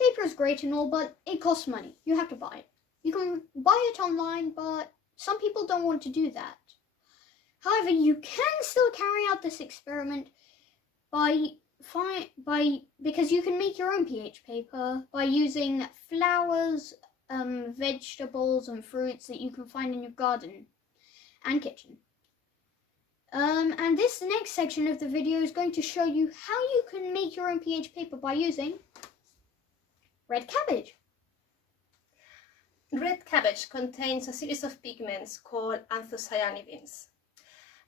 paper is great and all, but it costs money. You have to buy it. You can buy it online, but some people don't want to do that. However, you can still carry out this experiment because you can make your own pH paper by using flowers, vegetables and fruits that you can find in your garden and kitchen. And this next section of the video is going to show you how you can make your own pH paper by using red cabbage. Red cabbage contains a series of pigments called anthocyanidins.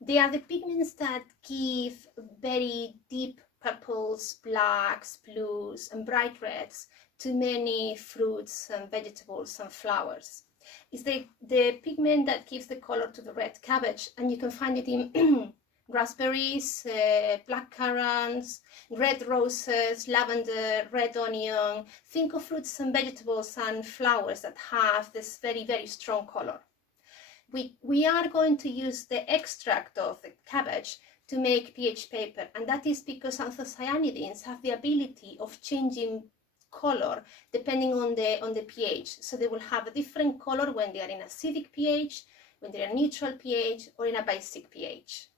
They are the pigments that give very deep purples, blacks, blues, and bright reds to many fruits and vegetables and flowers. It's the pigment that gives the color to the red cabbage, and you can find it in raspberries, black currants, red roses, lavender, red onion. Think of fruits and vegetables and flowers that have this very, very strong color. We are going to use the extract of the cabbage to make pH paper, and that is because anthocyanidins have the ability of changing color depending on the pH. So they will have a different color when they are in acidic pH, when they are neutral pH, or in a basic pH.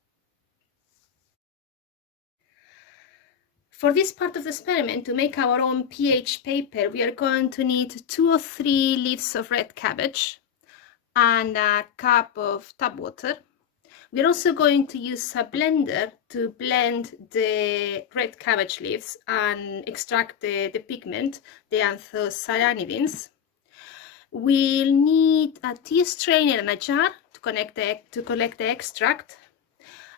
For this part of the experiment, to make our own pH paper, we are going to need 2 or 3 leaves of red cabbage and a cup of tap water. We're also going to use a blender to blend the red cabbage leaves and extract the pigment, the anthocyanidins. We'll need a tea strainer and a jar to collect the extract.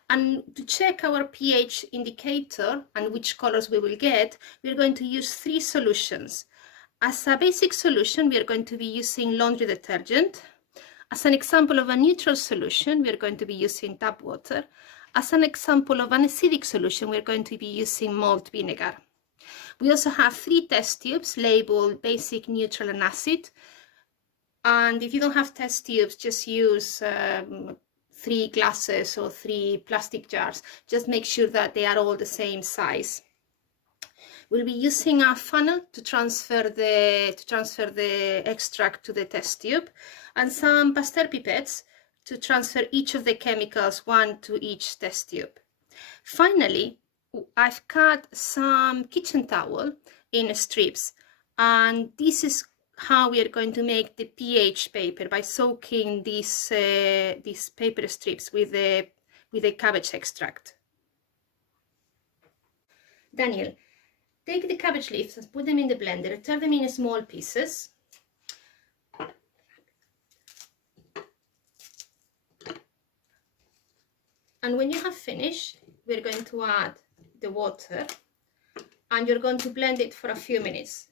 And to check our pH indicator and which colors we will get, we're going to use 3 solutions. As a basic solution, we are going to be using laundry detergent. As an example of a neutral solution, we are going to be using tap water. As an example of an acidic solution, we are going to be using malt vinegar. We also have 3 test tubes labeled basic, neutral, and acid. And if you don't have test tubes, just use 3 glasses or 3 plastic jars. Just make sure that they are all the same size. We'll be using a funnel to transfer the extract to the test tube, and some Pasteur pipettes to transfer each of the chemicals, one to each test tube. Finally, I've cut some kitchen towel in strips, and this is how we are going to make the pH paper, by soaking these paper strips with the cabbage extract. Daniel, take the cabbage leaves and put them in the blender, turn them in small pieces. And when you have finished, we're going to add the water, and you're going to blend it for a few minutes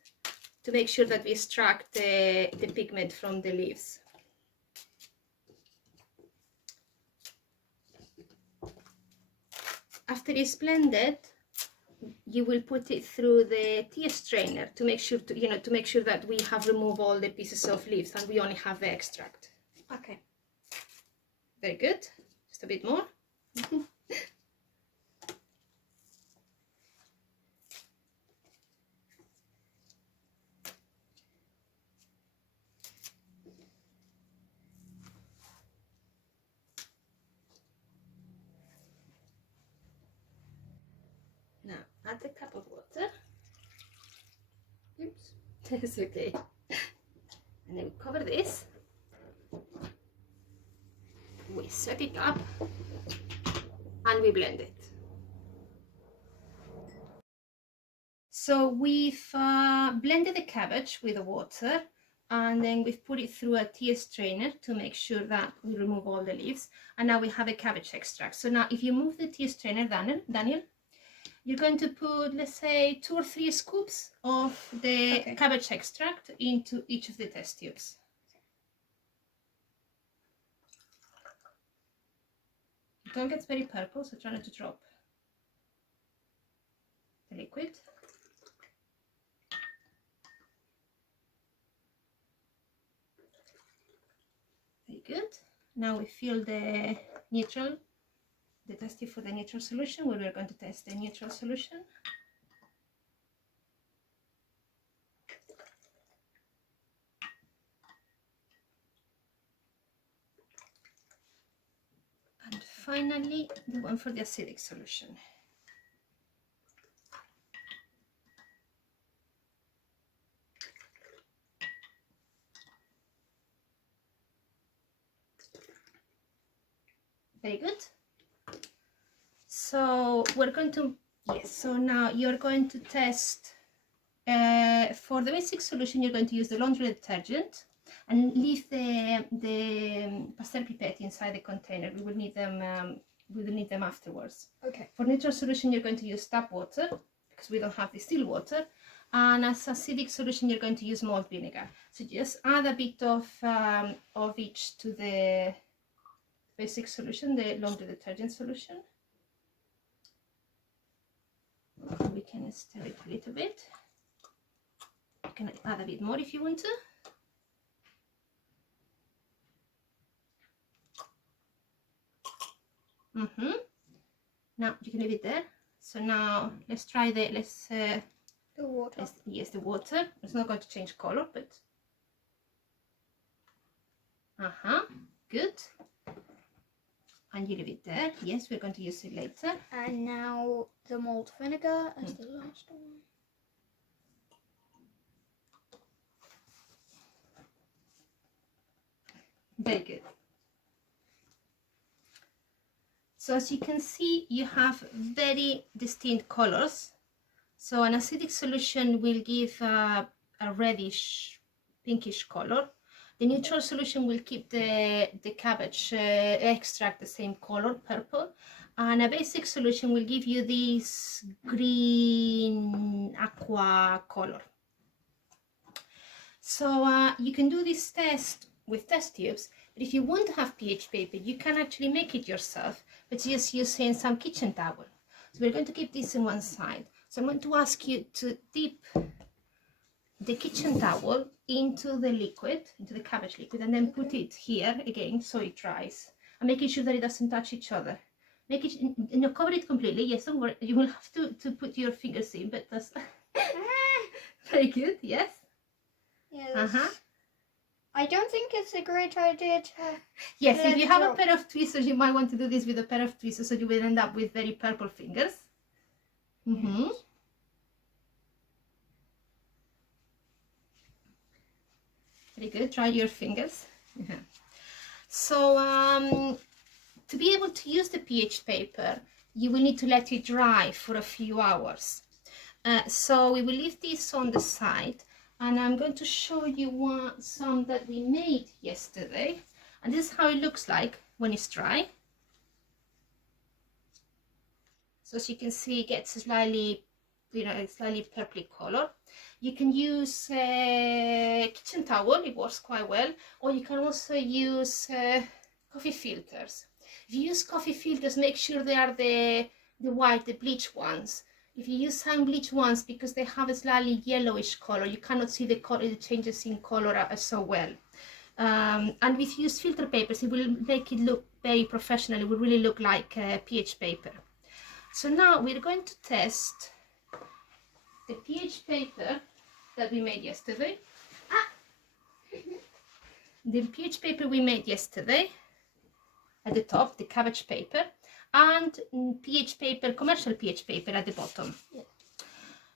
to make sure that we extract the pigment from the leaves. After it's blended, you will put it through the tea strainer to make sure that we have removed all the pieces of leaves and we only have the extract. Okay, very good. Just a bit more. Now add a cup of water. Oops, it's okay. And then we cover this. We set it up and we blend it. So we've blended the cabbage with the water, and then we've put it through a tea strainer to make sure that we remove all the leaves, and now we have a cabbage extract. So now if you move the tea strainer, Daniel, you're going to put, let's say, 2 or 3 scoops of the cabbage extract into each of the test tubes. Don't get very purple, so try not to drop the liquid. Very good. Now we fill the test tube for the neutral solution, where we're going to test the neutral solution. finally, the one for the acidic solution. Very good. So we're going to, yes, so now you're going to test, for the basic solution, you're going to use the laundry detergent and leave the pastel pipette inside the container. We will need them afterwards. Okay. For neutral solution, you're going to use tap water because we don't have distilled water. And as acidic solution, you're going to use malt vinegar. So just add a bit of each to the basic solution, the laundry detergent solution. We can stir it a little bit. You can add a bit more if you want to. Now you can leave it there. So now let's try the water. Yes, the water. It's not going to change color, but good. And you leave it there. Yes, we're going to use it later. And now the malt vinegar as the last one. Very good. So as you can see, you have very distinct colors. So an acidic solution will give a reddish, pinkish color. The neutral solution will keep the cabbage extract the same color, purple. And a basic solution will give you this green aqua color. So you can do this test with test tubes, but if you want to have pH paper, you can actually make it yourself, but just using some kitchen towel. So we're going to keep this in one side. So I'm going to ask you to dip the kitchen towel into the liquid, into the cabbage liquid, and then put it here again so it dries. And making sure that it doesn't touch each other. Make it, cover it completely. Yes, don't worry. You will have to put your fingers in, but that's very good. Yes. Yes. I don't think it's a great idea to. Yes, if you have a pair of tweezers, you might want to do this with a pair of tweezers, so you will end up with very purple fingers. Very good. Try your fingers. So to be able to use the pH paper, you will need to let it dry for a few hours. So we will leave this on the side, and I'm going to show you some that we made yesterday. And this is how it looks like when it's dry. So as you can see, it gets a slightly, slightly purpley color. You can use kitchen towel, it works quite well, or you can also use coffee filters. If you use coffee filters, make sure they are the white, the bleach ones. If you use unbleached ones, because they have a slightly yellowish color, you cannot see the color, the changes in color so well. And if you use filter papers, it will make it look very professional. It will really look like pH paper. So now we're going to test the pH paper that we made yesterday. The pH paper we made yesterday at the top, the cabbage paper, and pH paper, commercial pH paper at the bottom. Yeah.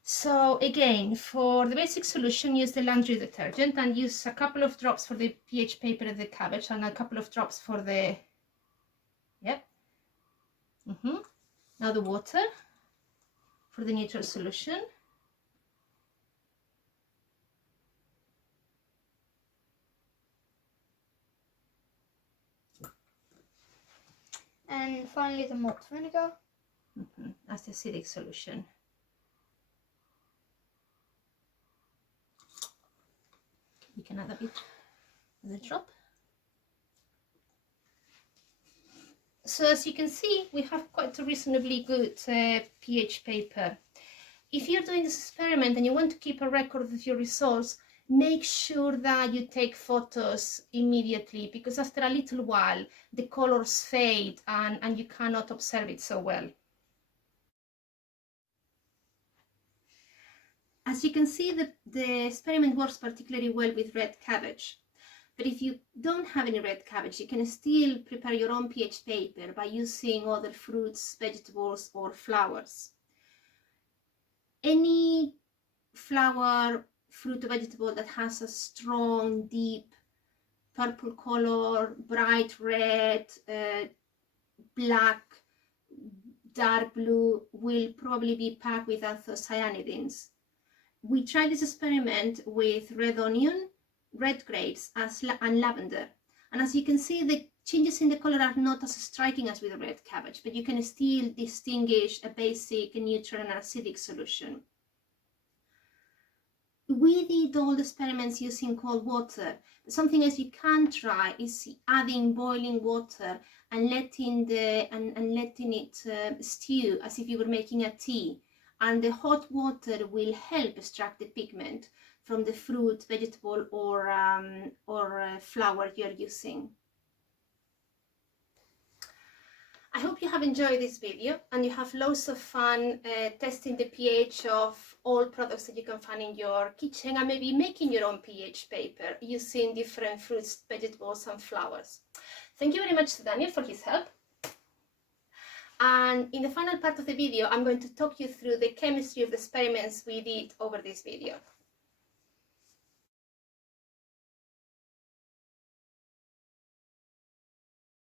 So again, for the basic solution, use the laundry detergent and use a couple of drops for the pH paper and the cabbage, and a couple of drops for the, Now the water for the neutral solution. And finally the malt vinegar. That's the acidic solution. You can add a bit of the drop. So as you can see, we have quite a reasonably good pH paper. If you're doing this experiment and you want to keep a record of your results, make sure that you take photos immediately, because after a little while the colors fade and you cannot observe it so well. As you can see, the experiment works particularly well with red cabbage. But if you don't have any red cabbage, you can still prepare your own pH paper by using other fruits, vegetables, or flowers. Any flower, fruit, or vegetable that has a strong, deep purple color, bright red, black, dark blue will probably be packed with anthocyanidins. We tried this experiment with red onion, red grapes, and lavender. And as you can see, the changes in the color are not as striking as with the red cabbage, but you can still distinguish a basic, neutral, and acidic solution. We did all the experiments using cold water. Something else you can try is adding boiling water and letting it stew as if you were making a tea. And the hot water will help extract the pigment from the fruit, vegetable, or flower you're using. I hope you have enjoyed this video and you have loads of fun testing the pH of all products that you can find in your kitchen, and maybe making your own pH paper using different fruits, vegetables, and flowers. Thank you very much to Daniel for his help. And in the final part of the video, I'm going to talk you through the chemistry of the experiments we did over this video.